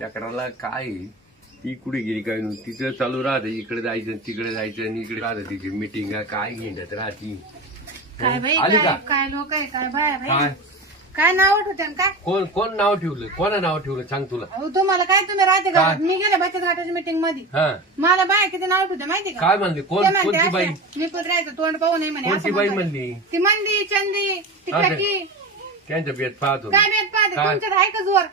चक्राला काय? ती कुठे गेली काय नाही तिचं चालू राहतं इकडे जायचं तिकडे जायचं आणि इकडे राहतं तिची मिटिंग काय घेण्यात राहती? काय बाई आली काय का? काय लोक आहे? काय बाय काय बाई? काय? नाव ठेवते आणि काय? कोण कोण नाव ठेवलं? कोणा नाव ठेवलं? सांग तुला. अहो, तुम्हाला काय तुम्ही राहते का? काय? मी गेले बचत गटाच्या मीटिंगमध्ये. हा. मला बाय किती नाव ठेवते माहिती का? काय म्हणले? कोण ते म्हणते कोणती बाई? असं, मी कुत्र्याचं तोंड पाहू नये म्हणे कोणती असं बाई म्हणतात. म्हणली? ती मंदी चंदी ती असं. टकी त्यांच्या बेत पाहतो. काय बेत पाहते? काय? तुमच्यात आहे का जोर?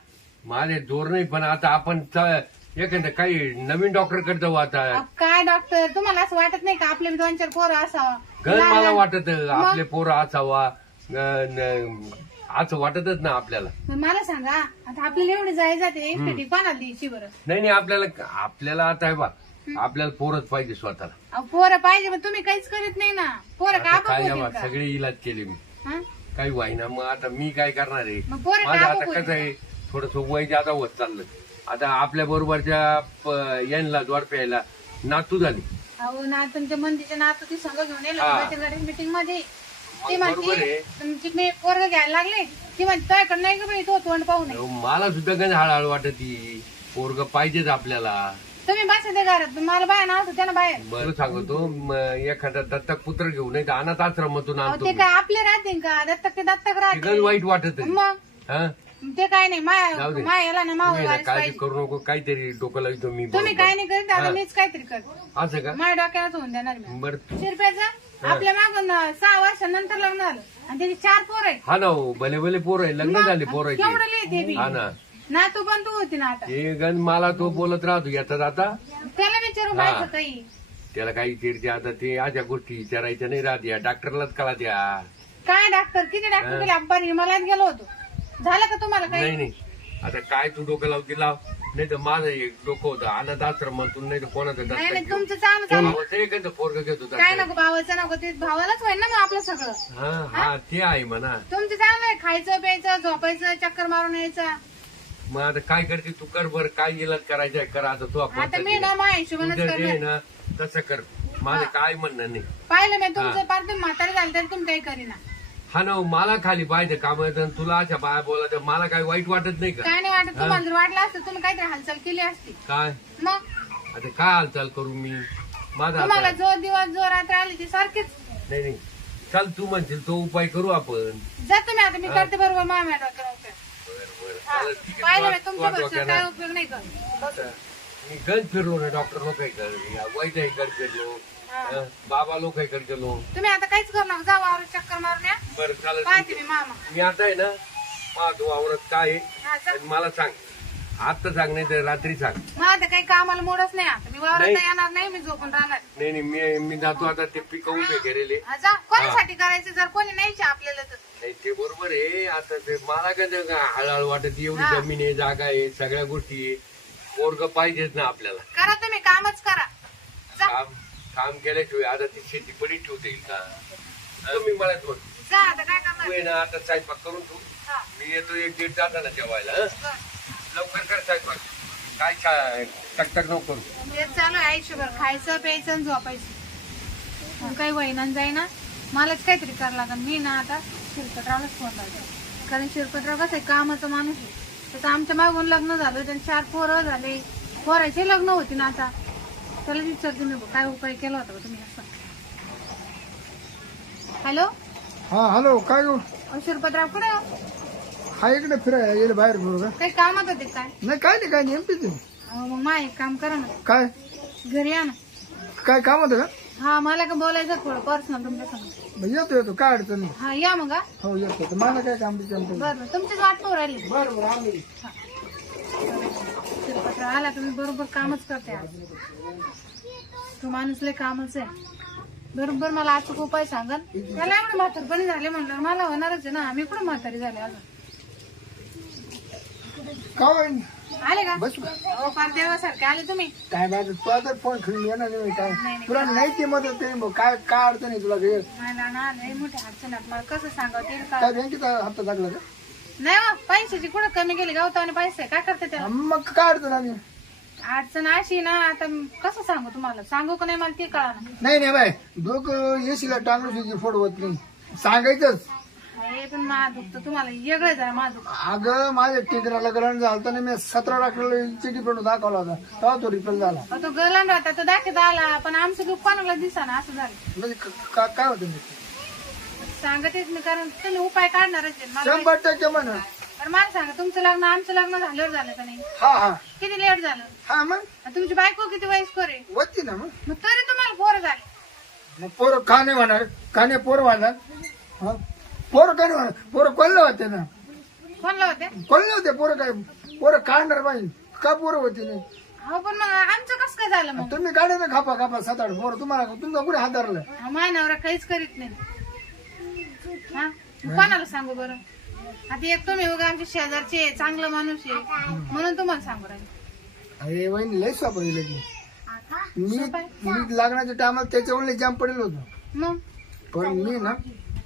माझे जोर नाही पण आता आपण च- एखादं काही नवीन डॉक्टरकडे जाऊ आता. अहो, काय डॉक्टर तुम्हाला असं वाटत नाही का आपले बी दोन चार पोरं असावं? मला वाटत आपले पोरं असावा. न- न- असं वाटतच ना आपल्याला. मला सांगा आता आपल्याला एवढे जाय जाते एकटी कोणाला द्यायची बरं? नाही नाही आपल्याला आपल्याला आता आहे बा आपल्याला पोरच पाहिजे स्वतःला. अहो, पोरं पाहिजे पण तुम्ही काहीच करीत नाही ना. पोरं का आता आपण काय बा? सगळे इलाज केले मी? काही वाईना मग आता मी काय करणार आहे? मग पोरं माझं का आता? कसं आहे थोडस वय जादा होत चाललं. आता आपल्या बरोबरच्या यांना द्वार प्यायला नातू झाली. अहो ना तुमच्या मंदीच्या नातू ती संघ घेऊन येईल हा. मीटिंगमध्ये. ती मग बरोबर म्हणते आहे. तुमची मी पोरग घ्यायला लागले. ती म्हणते तुझ्याकडे नाही का बाई तो तोंड पाहू नये. मला सुद्धा गण हळहळ वाटत. पोरग पाहिजेच आपल्याला. तुम्ही बसा ते घरात मला बाय नाव होते ना बाहेर. बरं सांगतो म, एखादा दत्तक पुत्र घेऊन नाही तर अनाथ आश्रमातून अहो, आणतो ते मी. काय आपले राहते का? दत्तक ते दत्तक राहते वाईट वाटत मग? हा? ते काय नाही माय जाऊ दे. मायाला ना ना वारीस काळजी पाहिजे. करू नको काहीतरी डोकं लावतो मी तुम्ही. काय नाही करीत आता. मीच काहीतरी करते. असं का? माझ्या डोक्यालाच होऊन देणार मी. बर. शिरप्याचं आपल्या मागून अं, सहा वर्षानंतर लग्न झालं. आणि त्याची चार पोर आहेत. हा ना हो, भले भले पोर आहे लग्न झाले पोरायचे केवढं लिहिते बी? हा ना. ना तू पण तू होती ना आता. गण मला तो बोलत राहतो याचा आता त्याला विचारू हा. काही. त्याला काही चिडते आता ते अशा गोष्टी विचारायच्या नाही राहत या. डॉक्टरलाच कळा द्या काय डॉक्टर? किती डॉक्टर गेले अंबारी हिमालयात गेलो होतो. झालं का तुम्हाला नाही काही? नाही आता काय तू डोकं लावती लाव. नाही तर माझं एक डोकं होतं. अनाथ आश्रमातून नाही तर कोणाचं नाही नाही दत्तक तुमचं चांगलं चालू एखादं पोरग घेतो काय दत्तक. नको भावाचं नको ते भावालाच होईल ना मग आपलं सगळं. हा हा ते आहे म्हणा. तुमचं चांगलं आहे. खायचं प्यायचं झोपायचं चक्कर मारून यायचं. मग आता काय करते तू? कर बर. काय इलाज करायचा कर आता तू आपण आता मी ना माझ्या हिशोबानेच आहे करणार. ना. तसं कर. माझं काय म्हणणं नाही. पाहिलं मी तुमचं पार तुम्ही म्हातारे झाले तरी तुम्ही काही करीना. हा ना मला खाली पाहिजे काम तुला अशा बाया बोला तर मला काय वाईट वाटत नाही का? काय नाही वाटत. तुम्हाला जर वाटलं असतं तुम्ही काहीतरी हालचाल केली असती. काय? मग? आता काय हालचाल करू मी? माझा तुम्हाला आता जो दिवस जो रात्र आली ती सारखीच. नाही नाही. चल तू म्हणशील तो उपाय करू आपण. जा तुम्ही आता मी करते बरोबर माम्या डॉक्टर आहे. पाहिलं मी तुमच्या घरचं काय उपयोग नाही करत मी गंज फिरलो ना डॉक्टर लोक वैद्य इकडे गेलो बाबा लोक इकडे गेलो. तुम्ही आता काहीच करू नका. जा वावर चक्कर मारून या बरं चालेल. पाहते मी मामा. मी आता आहे ना पाहतो आवरत काय आहे. हा. आणि मला सांग. आता सांग नाही तर रात्री सांग. मला आता काही कामाला मोडच नाही. आता मी वावरात नाही. नाही येणार नाही मी झोपून राहणार. नाही नाही मी मी जातो आता ते पिकं उभे केलेले हा, जा. कोणासाठी करायचं? जर कोणी नाहीच आपल्याला तर. नाही ते बरोबर आहे. आता ते मला काय हळूहळू वाटत एवढी हा. जमीन आहे जागा आहे सगळ्या गोष्टी आहे. पोरग पाहिजेच ना आपल्याला. करा तुम्ही कामच करा. जा. काम काम केल्याशिवाय आता ती शेती पडीत ठेवता येईल का? मी मला बोल जा आता काय तू करणार आहे ना आता स्वयंपाक करून तू हा, मी येतो एक दीड तासाला जेवायला हं? बरं. लवकर कर स्वयंपाक. काय छा- टकटक नको करू. तेच चालू आहे आयुष्यभर खायचं प्यायचं आणि झोपायचं. मग काही वहिनान जाईना मलाच काहीतरी करावं लागेल मी ना आता शिरपतरावलाच फोन लावते. कारण शिरपतराव कसं आहे कामाचा माणूस आहे. त्याचं आमच्या मागून लग्न झालं त्यांनी चार पोरं झाले. पोराचे लग्न होती ना आता. त्याला विचारते मी काय उपाय केला होता तुम्ही असं. हॅलो? हा हॅलो काय गो? शिरपतराव कुठे हो? इकडे फिरायला गेले बाहेर बरोबर काही होते काय? नाही काय नाही काय नाही एमपीच आहे. अहो, मग मा एक काम करा ना. काय? घरी या ना. काय काम होतं का हा मला का बोलायचं थोडं पर्सनल तुमच्यासमोर मग येतो येतो काय अडचण नाही. हा या मग हा. हो येतो तर मला काय काम काम बरं बरं तुमचीच वाट पाहू राहिली. बरं बरं आम्ही आला तुम्ही बरोबर कामच करते आज. तो माणूस लय कामच आहे. बरोबर मला अचूक उपाय सांगल त्याला एवढं म्हातारपणी झाले म्हणलं मला होणारच आहे ना. आम्ही कुठं म्हातारी झाले अजून? का होईन? आले का? बस हो फार देवासारखे आले तुम्ही. काय बाय तू आता फोन खेळून येणार नाही काय? नाही. तुला नाही ती मदत करीन भाऊ. काय काय अडचण आहे तुला? काय मला ना लय मोठे अडचण आहे. मला कसं सांगावं ते काय हप्ता टाकला का? नाही हो, पैशाची कुठं कमी गेली गवताने पैसे. काय करते त्याला? मग काय अडचण आली? अडचण अशी ना आता कसं सांगू तुम्हाला? सांगू का नाही मला ते कळा नाही नाही बाय डोकं येशीला टांगू फोड होत नाही. सांगायचंच. हे पण मा दुखतं. तुम्हाला वेगळं जरा मा दुखतं. अगं माझ्या टिकराला गरण झालं ना मी सतरा लाखाला चिठी पण दाखवला होता. तेव्हा तो रिपेअर झाला. अहो, तो गलन राहता तो दाखवत आला. पण आमचं दुःख कोणाला दिसा ना असं झालं. म्हणजे क- का- काय होतं मी सांगतेच मी कारण तुम्ही उपाय काढणारच आहे मला शंभर टक्के म्हण. मला सांगा तुमचं लग्न आमचं लग्न झाल्यावर झालं का नाही? हा हा. किती लेट झालं? हा मग? आणि तुमची बायको किती वयस्कर आहे? होती ना मग? मग तरी तुम्हाला पोरं झाले. मग पोरं का नाही होणार का नाही पोरं होणार हा? पोरं का नाही होणार पोरं कोल्हे होते ना. कोणला होते? कोल्हे होते पोरं काय? पोरं काढणार बाई. का पोरं होती नाही? हो पण मग आमचं कसं काय झालं मग? तुम्ही काढे ना खापा खापा सात आठ पोरं. तुम्हाला तुमचा कुठे हातारलं हा, माझ्या नवरा काहीच करीत नाही. हा? कोणाला सांगू बरं? आता एक तुम्ही उगा आमच्या शेजारचे आहे, चांगलं माणूस आहे. म्हणून तुम्हाला सांगू राहिले. अरे वहिनी लय स्वाप की मी सोपं मी लग्नाच्या टायमाला त्याच्यावर जाम पडेल होतो. मग? पण मी ना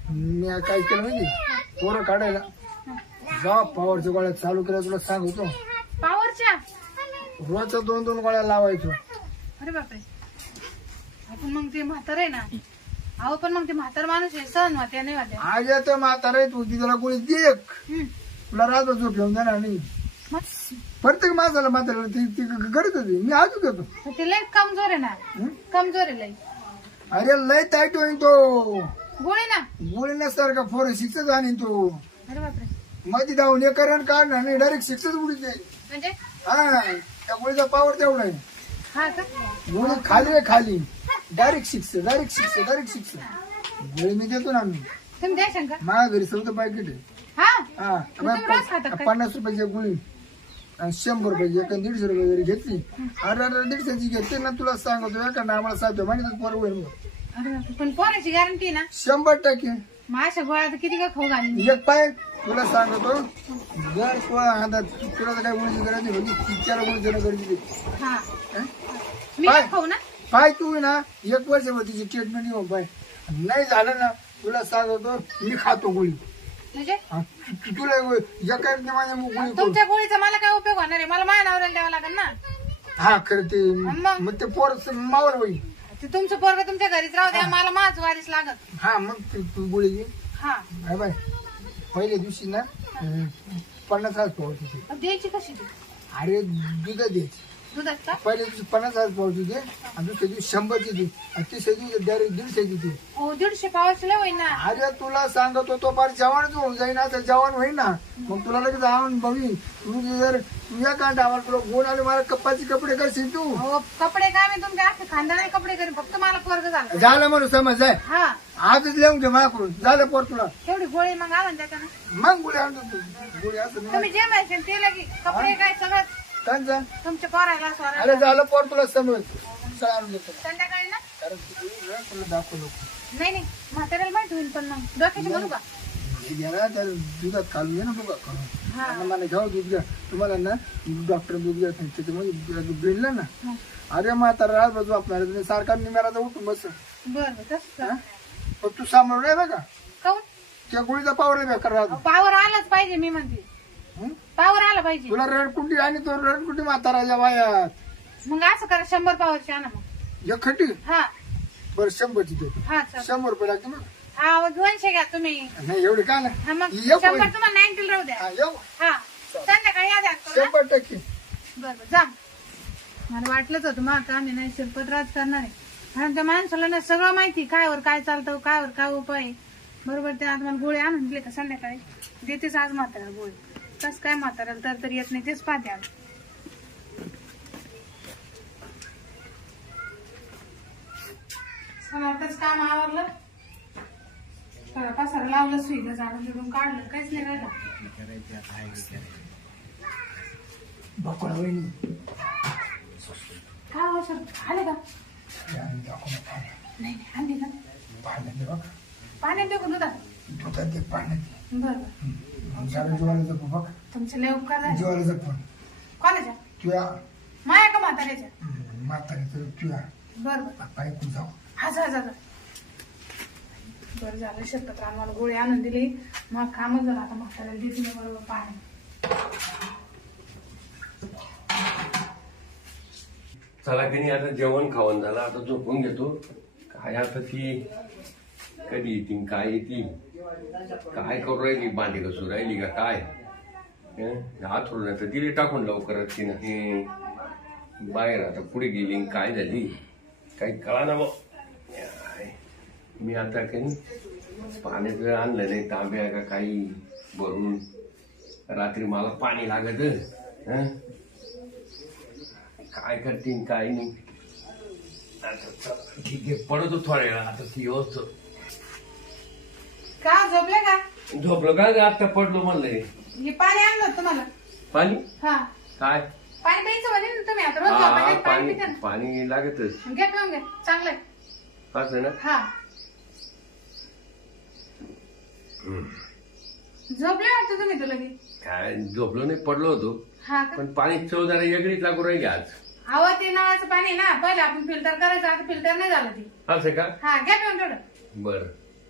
मी काय केलं माहिती पोरं काढायला. जा पावरच्या गोळ्या चालू केल्या तुला सांगतो. पावरच्या रोजच्या दोन दोन गोळ्या लावायचो. अरे बापरे. आपण मग ते म्हातार आहे ना अहो पण मग ते म्हातार माणूस आहे सहन होत्या नाही होत्या. आज येतो म्हातारा तू तिला कोणी दे एक हम्म. तुला रात्र झोप येऊन देणार नाही. मग प्रत्येक माणसाला म्हातारा ती ती गरज होती. मी आजच येतो. ते लय कमजोर आहे ना. हं? कमजोर आहे लय. अरे लय टाईट होईन तो. गोळी ना. गोळी नसतार फोर तो. अरे बापरे. मध्ये धावून एक रन काढणार नाही. डायरेक्ट सिक्सच उडी जाईल म्हणजे? हा त्या गोळीचा पावर तेवढा आहे. हा का? गोळी खाली आहे खाली. Direct six direct six direct six गोळी मी देतो ना तुम्ही का माझ्या घरी चौदा पॅकेट आहे. हा? हा तुम्ही रोज खाता काय? पन्नास रुपयाची एक गोळी. आणि शंभर रुपयाची एक आणि दीडशे रुपये जरी घेतली. अरे अरे दीडशेची घेतली ना तुला सांगतो एका आम्हाला साध्य माहिती पोरं होईल मग. अरे बापरे. पण पोराची गॅरंटी ना? शंभर टक्के. मग अशा गोळ्या तर किती का खाऊ घालीन? एक पाय तुला सांगतो. जर तुला हातात तुला तर काही गोळीची गरज नाही होती त्याला गोळी देणं गरजेची. हा? मी काय? काय खाऊ ना? पाय तू ना एक वर्षभर तिची ट्रीटमेंट घेऊन पाय. नाही झालं ना तुला सांगतो मी खातो गोळी. म्हणजे हा, तु- तु- तुला एका माझ्या गोळी करू. तुमच्या गोळीचा मला काय उपयोग होणार आहे? मला माझ्या नवऱ्याला द्यावं लागेल ना? हा खरं ते मग? मग ते पोर मावर होईल. ते तुमचं पोरग तुमच्या घरीच राहू द्या मला माझ वारीस लागत हा मग तू तू गोळी घे. हा. Hi bye. पहिल्या दिवशी ना अं, पन्नास हजार मग द्यायची कशी? ती अरे दुधा द्यायची. दुधात का पहिल्या दिवशी पन्नास हजार पावती दे आणि दुसऱ्या दिवशी शंभरची दे आणि तिसऱ्या दिवशी डायरेक्ट दीडशेची दे हो दीडशे पावाची लय होईन. ना अरे तुला सांगतो तो फार जवानच होऊन जाईन तर जवान होईन. ना मग तुला लगेच आवन बघीन तू जर तुझ्या कांटा आम्हाला तुला गुण आले मला कप्पाचे कपडे करशील तू. हो कपडे काय मी तुमच्या अख्खे खानदानी कपडे करीन फक्त मला पोरग झालं. झालं म्हणून समज आहे हा. आजच लिहून घे माझ्याकडून. झालं पोर तुला. तेवढी गोळी मग आणून द्या ना मग गुळी आणतो तू गुळी असं. तुम्ही जे माहिती ते लगी सगळं कांचा तुमच्या पोरायला स्वरा अरे झालं पोर तुला समज चल आणून देतो. संध्याकाळी ना? कारण तू ना तुला दाखव नको नाही नाही. म्हाताऱ्याला माहिती होईल पण मग डोक्याची म्हणू का घ्या ना त्या दुधात काढून घे ना बघा हा. आणि मला घ्यावं दूध घ्या. तुम्हाला ना डॉक्टर दूध घ्या त्याच्यामध्ये बिडलं ना. हा. अरे म्हातारा रात बाजू आपल्याला तुम्ही सारखा निमेराचा उठून बस. बरं बरं तसं? पण तू सांभाळून आहे बघा. काऊन? त्या गोळीचा पावर आहे बेकार पावर आलाच पाहिजे मी म्हणते? पावर आला पाहिजे. तुला रडकुंडी आणि तो रडकुंडी म्हाताराच्या वायात मग असं करा शंभर पावरची आणा मग. एक खटी? हा. बरं शंभरची दे हा चल शंभर रुपये लागते मग हा दोनशे घ्या तुम्ही. नाही एवढे का ना हा मग शंभर होईल. तुम्हाला नाईन्टी राहू द्या. हा, येऊ. हा. संध्याकाळी या द्या करू. ना. शंभर टक्के. बरं बरं जा. मला वाटलंच होतं मग का मी नाही शिरपत राज करणार आहे. कारण त्या माणसाला ना सगळं माहिती कायवर काय चालतं कायवर काय उपाय आहे. बरोबर ते आता मला गोळी आणून दिले का संध्याकाळी? देतेच आज म्हातारा गोळी कस काय म्हाताऱ्याला तर तर येत नाही तेच पाहते काम आवरलं. सगळं पसारा लावलं सुईला जाणून बिडून काढलं काहीच नाही राहिलं. काय हो सर? आले का. नाही आणली ना पाण्यात देऊ का दुधात पाण्यात बघ. तुमचे लय उपकार झाले. जीवाला जपून कोणाच्या? तुया. माया का म्हाताऱ्याच्या? म्हातारीचं तुया. जाऊ. हा जा जा जा. बरं झालं आम्हाला गोळी आणून दिली. मग कामच झालं आता म्हाताऱ्याला देते मी बरोबर पाणी. चला की नाही आता जेवण खावण झालं. आता झोपून घेतो. काय आता ती कधी येतील काय येतील काय करू राहिली? भांडी कसू राहिली का काय? आथरून तर दिली टाकून लवकरच तिनं. हे बाहेर आता पुढे गेली काय झाली? काही कळा ना मग मी आता काही पाण्याचं आणलं नाही तांब्या का काही भरून. रात्री मला पाणी लागत काय करतीन काय नाही? आता ठीक आहे पडतो थोड्या वेळा आता ती व्यवस्था का झोपले का? झोपलो का ग? आता पडलो म्हणलंय हे. पाणी आणलं होतं तुम्हाला. पाणी? हा. काय? पाणी प्यायचं म्हणे ना तुम्ही आता रोज हा झोपायला पाणी पाणी पिता ना. पाणी लागतच. घ्या पिऊन घ्या चांगलंय असं ना? हा. झोपले वाटतं तुम्ही तुला काय झोपलो नाही पडलो होतो. हा का? पण पाणी चव जरा वेगळीच लागू राहिली आज. अहो ते नावाचं पाणी ना पहिलं आपण फिल्टर करायचं आता फिल्टर नाही झालं ते. असं का? हा घ्या पिऊन थोडं बर.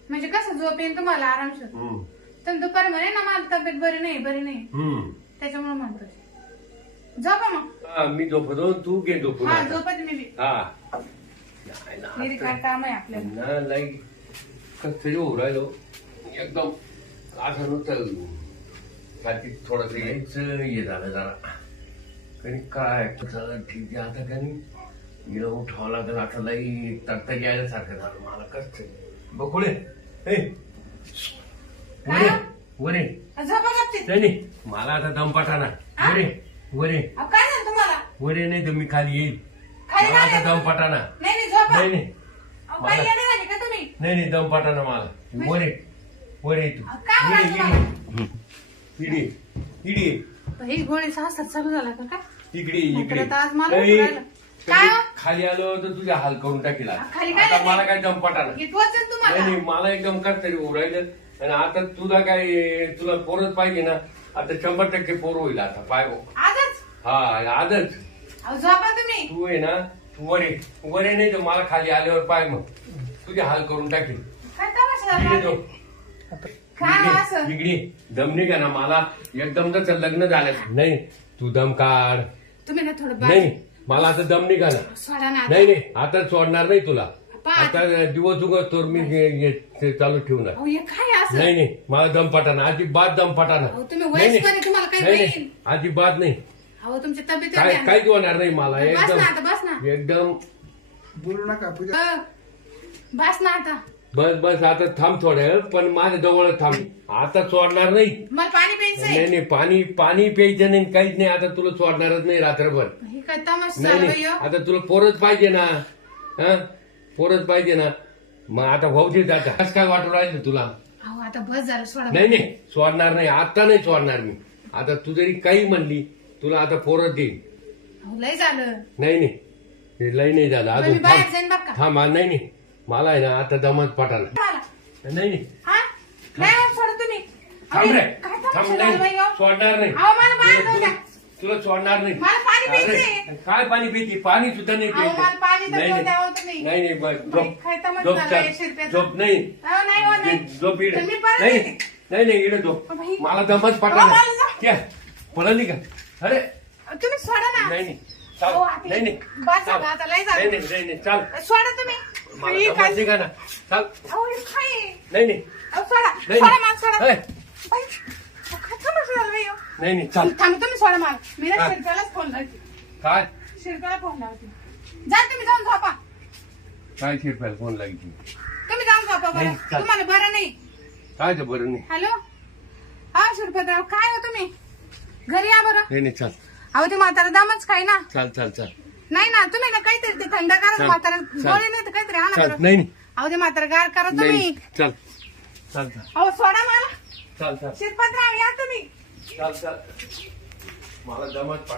म्हणजे कसं झोप येईल तुम्हाला आरामशीर? तुम्ही दुपारी म्हणे ना मला तब्येत बरी नाही बरी नाही. त्याच्यामुळे म्हणतो. झोपा मग. मी झोपतो तू घे झोपून हा आता. झोपत मी बी. हा. नाही ना, काय काम आहे आपल्याला? ना लाईक कस तरी होऊ राहिलो. एकदम असं नव्हतं छातीत थोडस यायचं हे झालं जरा. कधी काय ठीक आहे आता कधी? हिला उठावं लागेल आता लई तरता यायला सारखं झालं. मला कस बकुळे ए वरे वरे. झोपा मला आता दम पाठाना वरे वरे. अहो, काय झालं तुम्हाला? वरे नाही तर मी खाली येईल खाली मला आता दम पाठाना नाही नाही झोपा. नाही नाही. अहो, काय मला- येणार झाली का तुम्ही? नाही नाही दम पाठाना मला. वरे वरे तू. काय इडी इडी. इडी इडी. ही गोळी सासर चालू झाला का काय? इकडे इकडे. आज मला. काय हो? खाली आलो तर तुझ्या हाल करून टाकीला खाली काय आता. मला काय दम पाठाना हे त्वचेल नाही तुम्हाला? नाही मला एकदम कस तरी राहिलं आणि आता तुला काय तुला पोरच पाहिजे ना आता शंभर टक्के पोर होईल आता. पाय आजच? हा आजच. अहो, झोपा तुम्ही. तू आहे ना तू वरे वरे नाही तर मला खाली आल्यावर पाय मग. तुझे हाल करून टाकेल. काय तमाशा इकडे. काय असं? इकडे दम नाही का ना मला. एकदम तर लग्न झालं. नाही तू दम काढ. तुम्ही ना थोडं बाहेर नाही, मला आता दम नाही का ना सोडा ना आता. नाही नाही आता सोडणार नाही तुला. पा- आता दिवस उगत तर मी हे- हे- ते चालू ठेवणार. अहो हे काय असं? नाही नाही मला दम पाठाना अजिबात दम पाठाना अहो, तुम्ही नाही, वयस्कर आहे, नाही. तुम्हाला काही नाही, होईल. नाही, अजिबात नाही. अहो तुमची तब्येत काय एवढी आहे. काहीच होणार नाही मला बस एकदम. ना आता बस ना. एकदम. बोलू नका पूजा. अ, बस ना आता. बस बस आता थांब थोड्या पण माझ्या जवळ थांब. आता सोडणार नाही. मला पाणी प्यायचंय. नाही नाही पाणी पाणी प्यायचं नाही काहीच नाही. आता तुला सोडणारच नाही रात्रभर. हे काय तमाशा नाही? आता तुला पोरच पाहिजे ना. हा? पोरच पाहिजे ना. मग आता भाऊ देत आता कसं काय वाटू राहिलं तुला? अहो आता बस झालं सोडा. नाही नाही. सोडणार नाही. आता नाही सोडणार मी. आता तू जरी काही म्हणली तुला आता पोरच देईन. अहो लय झालं. नाही नाही. हे लय नाही झालं. पण मी अजून बाहेर थांब. जाईन बघ का? थांब हा, नाही नाही. मला आहे ना आता दमत मला. नाही नाही. हा? नाही हो, सोडा तुम्ही. अहो, थांब रे. काय थांब तमाशा नाही. हो? सोडणार नाही. अहो, मला बाहेर जाऊ तुला- द्या. तुला सोडणार नाही. मला पाणी प्यायचंय. अरे, काय पाणी पिती? पाणी सुद्धा नाही अहो, मला पाणी तर नाही नाही. द्यावं तुम्ही. नाही नाही बस, बाई, झोप. काय तमाशा झोप चाल. झोप नाही. अहो, नाही हो, नाही. ते झोप इकडे. तर मी परत नाही येते. नाही नाही इकडे झोप. बाई. मला दमच जा. क्या? पळाली का अरे. तुम्ही सोडा ना. नाही नाही. चाल. अहो, आता- नाही नाही. बस चाल. आता, आता लय झालं. नाही नाही नाही नाही, चाल. सोडा तुम्ही. मला काय- नाही का ना. नाही नाही. चाल. तुम्ही सोडा मला मी ना हा. शिरप्यालाच फोन लावते. काय? शिरप्याला फोन लावते. जा तुम्ही जाऊन झोपा. काय शिरप्याला फोन लागली तुम्ही जाऊन झोपा बरं. नाही, चाल. तुम्हाला बरं नाही. काय ते बरं नाही? हॅलो? हा शिरपतराव काय हो तुम्ही? घरी या बरं. नाही नाही चाल. अहो ते म्हातारा दमच काय ना. चाल चाल चाल. नाही ना तुम्ही ना काहीतरी ते थंड करा चाल, म्हातारा. गोळी नाही तर काहीतरी आणा चाल बरं. नाही नाही. अहो ते म्हातारा गार करा नाही तुम्ही. चाल. चाल चाल. अहो सोडा मला. चाल चाल. शिरपतराव या तुम्ही. चाल चाल. मला जमत